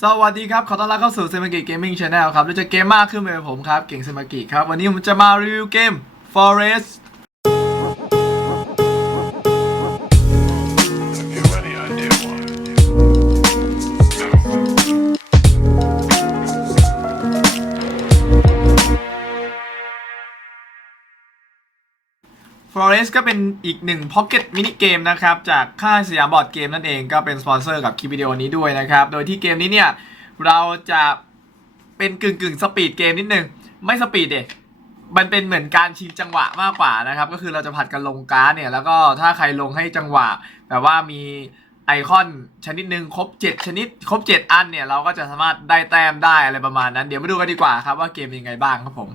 สวัสดีครับ ขอต้อนรับเข้าสู่เซมากิเกมมิ่งชาแนลครับเราจะเกมมากขึ้นเป็นผมครับ เก่งเซมากิครับ วันนี้ผมจะมารีวิวเกม Forest Forest ก็เป็นอีกหนึ่ง Pocket มินิเกมนะครับ จากค่ายสยามบอร์ดเกมนั่นเองก็เป็นสปอนเซอร์กับคลิปวิดีโอนี้ด้วยนะครับ โดยที่เกมนี้เนี่ย เราจะเป็นกึ่งกึ่งสปีดเกมนิดนึง ไม่สปีดเด็มันเป็นเหมือนการชิงจังหวะมากกว่านะครับ ก็คือเราจะผัดกันลงการ์ดเนี่ย แล้วก็ถ้าใครลงให้จังหวะแบบว่ามีไอคอนชนิดหนึ่งครบ 7 ชนิด ครบ 7 อันเนี่ย เราก็จะสามารถได้แต้มได้อะไรประมาณนั้น เดี๋ยวมาดูกันดีกว่าครับว่าเกมเป็นยังไงบ้างครับผม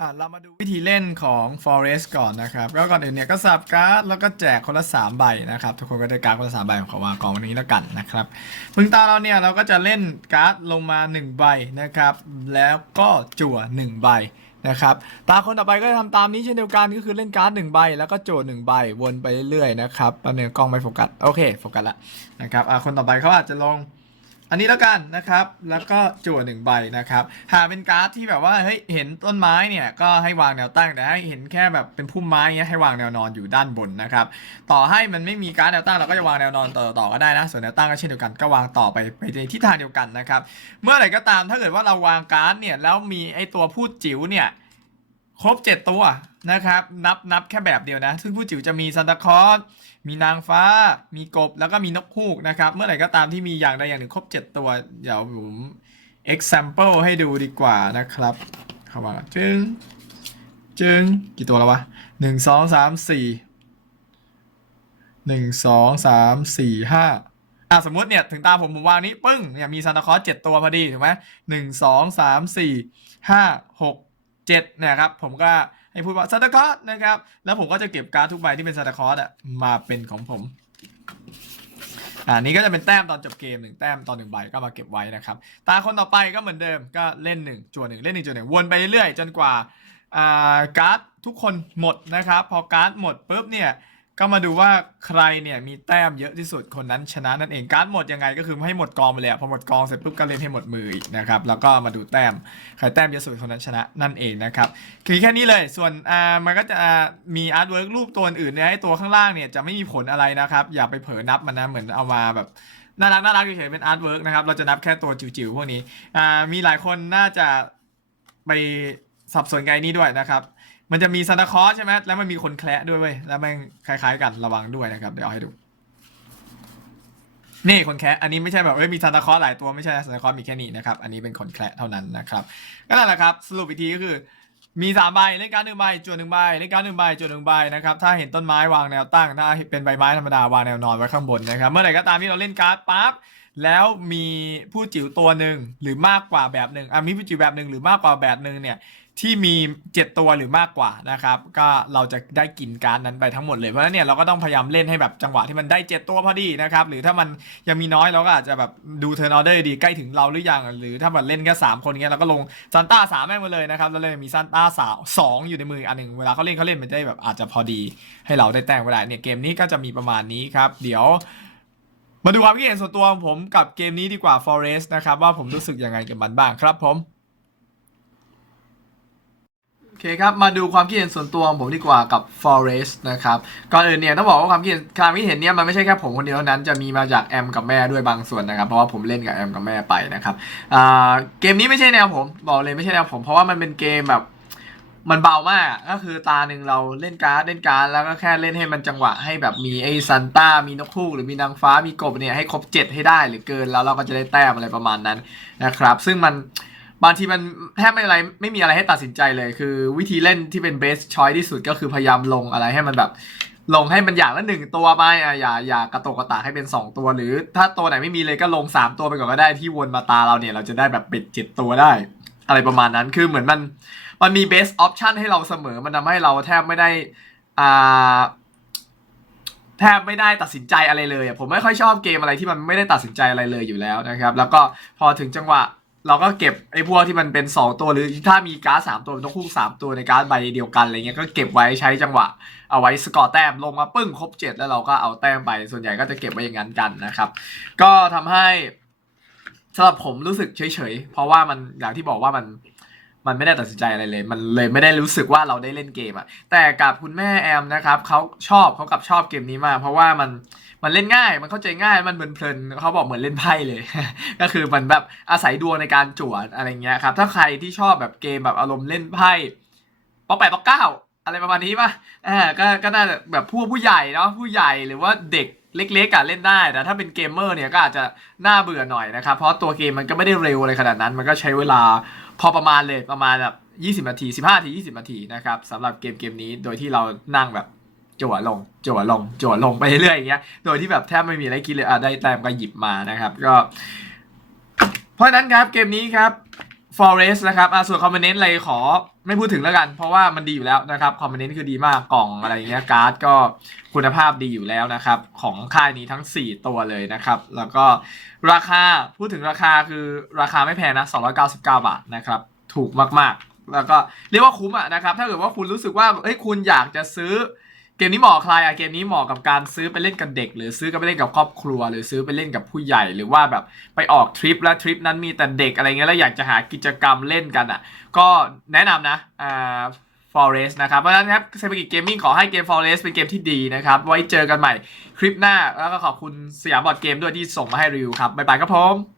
อะเรามาดูวิธีเล่นของ Forest ก่อนนะครับก็ก่อนอื่นเนี่ยก็สับการ์ดแล้วก็แจกคนละ3ใบนะครับทุกคนก็ได้การ์ดคนละ3ใบของเขาวางกองวันนี้แล้วกันนะครับพึงตาเราเนี่ยเราก็จะเล่นการ์ดลงมา1ใบนะครับแล้วก็จั่ว1ใบนะครับตาคนต่อไปก็จะทำตามนี้เช่นเดียวกันก็คือเล่นการ์ด1ใบ แล้วก็จั่ว1ใบวนไปเรื่อยๆนะครับแป๊บนึงกล้องไม่โฟกัสโอเคโฟกัสละนะครับอะคนต่อไปเขาอาจจะลง อันนี้แล้วกันนะครับ แล้วก็จั่วหนึ่งใบนะครับ หากเป็นการ์ดที่แบบว่าเฮ้ยเห็นต้นไม้เนี่ยก็ให้วางแนวตั้งแต่ให้เห็นแค่แบบเป็นพุ่มไม้เงี้ยให้วางแนวนอนอยู่ด้านบนนะครับ ต่อให้มันไม่มีการ์ดแนวตั้งเราก็จะวางแนวนอนต่อต่อก็ได้นะ ส่วนแนวตั้งก็เช่นเดียวกันก็วางต่อไปไปในทิศทางเดียวกันนะครับ เมื่อไหร่ก็ตามถ้าเกิดว่าเราวางการ์ดเนี่ยแล้วมีไอตัวพูดจิ๋วเนี่ย ครบ 7 ตัวนะครับ นับนับแค่แบบเดียวนะ ซึ่งผู้จิ๋วจะมีซันตาคอสมีนางฟ้า มีกบ แล้วก็มีนกฮูกนะครับ เมื่อไหร่ก็ตามที่มีอย่างใดอย่างหนึ่งครบ 7 ตัว เดี๋ยวผม example ให้ดูดีกว่านะครับ เข้ามาจึงจึงกี่ตัวแล้ววะหนึ่งสองสามสี่หนึ่งสองสามสี่ห้าอะสมมติเนี่ยถึงตาผมผมวางนี้ปึ้งเนี่ยมีซานตาคลอสเจ็ดตัวพอดีถูกไหมหนึ่งสองสามสี่ห้าหก เจ็ดนะครับผมก็ให้พูดว่าซานตาคอสนะครับแล้วผมก็จะเก็บการ์ดทุกใบที่เป็นซานตาคอสอะมาเป็นของผมอ่านี้ก็จะเป็นแต้มตอนจบเกมหนึ่งแต้มตอนหนึ่งใบก็มาเก็บไว้นะครับตาคนต่อไปก็เหมือนเดิมก็เล่นหนึ่งจวนหนึ่งเล่นหนึ่งจวนหนึ่งวนไปเรื่อยๆจนกว่าอ่าการ์ดทุกคนหมดนะครับ พอการ์ดหมดปุ๊บเนี่ย ก็มาดูว่าใครเนี่ยมีแต้มเยอะที่สุดคนนั้นชนะนั่นเองการ์ดหมดยังไงก็คือให้หมดกองไปเลยอะพอหมดกองเสร็จปุ๊บก็เล่นให้หมดมืออีกนะครับแล้วก็มาดูแต้มใครแต้มเยอะสุดคนนั้นชนะนั่นเองนะครับคือแค่นี้เลยส่วนอ่ามันก็จะมีอาร์ตเวิร์กรูปตัวอื่นเนี่ยให้ตัวข้างล่างเนี่ยจะไม่มีผลอะไรนะครับอย่าไปเผลอนับมันนะเหมือนเอามาแบบน่ารักน่ารักเฉยๆเป็นอาร์ตเวิร์กนะครับเราจะนับแค่ตัวจิ๋วๆพวกนี้อ่ามีหลายคนน่าจะไปสับสนไงนี้ด้วยนะครับ มันจะมีซานตาคลอสใช่ไหมแล้วมันมีคนแคละด้วยเว้ยแล้วมันคล้ายๆกันระวังด้วยนะครับเดี๋ยวเอาให้ดู นี่คนแคะอันนี้ไม่ใช่แบบเอ้ยมีซานตาคลอสหลายตัวไม่ใช่ซานตาคลอสมีแค่นี้นะครับอันนี้เป็นคนแคละเท่านั้นนะครับก็นั่นแหละครับ สรุปอีกทีก็คือมีสามใบเล่นการดหนึ่งใบจวนหนึ่งใบเล่นการดหนึ่งใบจวนหนึ่งใบนะครับถ้าเห็นต้นไม้วางแนวตั้ง ถ้าเป็นใบไม้ธรรมดาวางแนวนอนไว้ข้างบนนะครับ เมื่อไหร่ก็ตามที่เราเล่นการ์ดปั๊บแล้วมีผู้จิ๋วตัวหนึ่งหรือมากกว่าแบบหนึ่งอะมีผู้จิ๋วแบบหนึ่งหรือมากกว่าแบบหนึ่งเนี่ย ที่มี 7 ตัวหรือมากกว่านะครับก็เราจะได้กินการดนั้นไปทั้งหมดเลยเพราะฉะนั้นเนี่ยเราก็ต้องพยายามเล่นให้แบบจังหวะที่มันได้ 7 ตัวพอดีนะครับหรือถ้ามันยังมีน้อยเราก็อาจจะแบบดูเทอร์นอเดอร์ดีใกล้ถึงเราหรือยังหรือถ้าแบบเล่นแค่สามคนเงี้ยเราก็ลงซันต้าสามแม่งมาเลยนะครับแล้วเลยมีซันต้าสาวสองอยู่ในมืออันหนึ่งเวลาเขาเล่นเขาเล่นมันได้แบบอาจจะพอดีให้เราได้แต้มก็ได้เนี่ยเกมนี้ก็จะมีประมาณนี้ครับเดี๋ยวมาดูความคิดเห็นส่วนตัวของผมกับเกมนี้ดีกว่า Forest นะครับว่าผมรู้สึกยังไงกับมันบ้างครับผม โอเคครับ มาดูความคิดเห็นส่วนตัวของผมดีกว่ากับ Forest นะครับ ก่อนอื่นเนี่ยต้องบอกว่าความคิดเห็นความคิดเห็นเนี่ยมันไม่ใช่แค่ผมคนเดียวเท่านั้น จะมีมาจากแอมกับแม่ด้วยบางส่วนนะครับ เพราะว่าผมเล่นกับแอมกับแม่ไปนะครับเกมนี้ไม่ใช่แนวผม บอกเลยไม่ใช่แนวผม เพราะว่ามันเป็นเกมแบบมันเบามาก ก็คือตาหนึ่งเราเล่นการ์ดเล่นการ์ดแล้วก็แค่เล่นให้มันจังหวะให้แบบมีไอ้ซันต้ามีนกฮูกหรือมีนางฟ้ามีกบเนี่ยให้ครบ 7 ให้ได้หรือเกินแล้วเราก็จะได้แต้มอะไรประมาณนั้นนะครับ ซึ่งมัน บางทีมันแทบไม่อะไรไม่มีอะไรให้ตัดสินใจเลย คือวิธีเล่นที่เป็น best choice ที่สุดก็คือพยายามลงอะไรให้มันแบบ ลงให้มันอย่างละหนึ่งตัวไปอะอย่าอย่ากระโตกกระตากให้เป็น2ตัว หรือถ้าตัวไหนไม่มีเลยก็ลง3ตัวไปก่อนก็ได้ที่วนมาตาเราเนี่ย เราจะได้แบบเป็ดเจ็ดตัวได้ อะไรประมาณนั้นคือเหมือนมันมันมี best option ให้เราเสมอมันทำให้เราแทบไม่ได้อ่าแทบไม่ได้ตัดสินใจอะไรเลยผมไม่ค่อยชอบเกมอะไรที่มันไม่ได้ตัดสินใจอะไรเลยอยู่แล้วนะครับ แล้วก็พอถึงจังหวะ เราก็เก็บไอ้พวกที่มันเป็น2ตัวหรือถ้ามีการ์ดสามตัวมันต้องคู่สามตัวในการ์ดใบเดียวกันอะไรเงี้ยก็เก็บไว้ใช้จังหวะ เอาไว้สกอร์แต้มลงมาปึ้งครบ7แล้วเราก็เอาแต้มไปส่วนใหญ่ก็จะเก็บไว้อย่างนั้นกันนะครับ ก็ทำให้สำหรับผมรู้สึกเฉยๆ เพราะว่ามันอย่างที่บอกว่ามันมันไม่ได้ตัดสินใจอะไรเลย มันเลยไม่ได้รู้สึกว่าเราได้เล่นเกมอะแต่กับคุณแม่แอมนะครับเขาชอบเขากับชอบเกมนี้มากเพราะว่ามัน มันเล่นง่าย มันเข้าใจง่าย มันเพลินเขาบอกเหมือนเล่นไพ่เลย ก็คือมันแบบอาศัยดวงในการจวดอะไรเงี้ยครับ ถ้าใครที่ชอบแบบเกมแบบอารมณ์เล่นไพ่ป๊อกแปดป๊อกเก้าอะไรประมาณนี้ป่ะอ่าก็ก็น่าจะแบบผู้ผู้ใหญ่เนาะผู้ใหญ่หรือว่าเด็กเล็กๆอะเล่นได้แต่ถ้าเป็นเกมเมอร์เนี่ยก็อาจจะน่าเบื่อหน่อยนะครับเพราะตัวเกมมันก็ไม่ได้เร็วอะไรขนาดนั้น มันก็ใช้เวลาพอประมาณเลยประมาณแบบ20 นาที 15 นาที 20 นาทีนะครับสำหรับเกมเกมนี้โดยที่เรานั่งแบบ จั่วลงจั่วลงจั่วลงไปเรื่อยอย่างเงี้ย โดยที่แบบแทบไม่มีอะไรกินเลยอะได้แต้มก็หยิบมานะครับ ก็ เพราะนั้นครับเกมนี้ครับ Forest นะครับอะส่วนคอมเมนต์อะไรขอไม่พูดถึงแล้วกัน เพราะว่ามันดีอยู่แล้วนะครับคอมเมนต์คือดีมากกล่องอะไรเงี้ยการ์ดก็คุณภาพดีอยู่แล้วนะครับ ของค่ายนี้ทั้ง 4 ตัวเลยนะครับ แล้วก็ราคาพูดถึงราคาคือราคาไม่แพงนะ 299 บาทนะครับ ถูกมากๆ แล้วก็เรียกว่าคุ้มอะนะครับ ถ้าเกิดว่าคุณรู้สึกว่าเอ้ยคุณอยากจะซื้อ เกมนี้เหมาะใครอะเกมนี้เหมาะกับการซื้อไปเล่นกับเด็ก หรือซื้อไปเล่นกับครอบครัว หรือซื้อไปเล่นกับผู้ใหญ่หรือว่าแบบไปออกทริปและทริปนั้นมีแต่เด็กอะไรเงี้ยแล้วอยากจะหากิจกรรมเล่นกันอะก็แนะนำนะอ่า Forest นะครับ เพราะฉะนั้นครับเซฟกิเกมมิ่งขอให้เกม Forest เป็นเกมที่ดีนะครับ ไว้เจอกันใหม่คลิปหน้าแล้วก็ขอบคุณสยามบอร์ดเกมด้วยที่ส่งมาให้รีวิวครับบ๊ายบายครับผม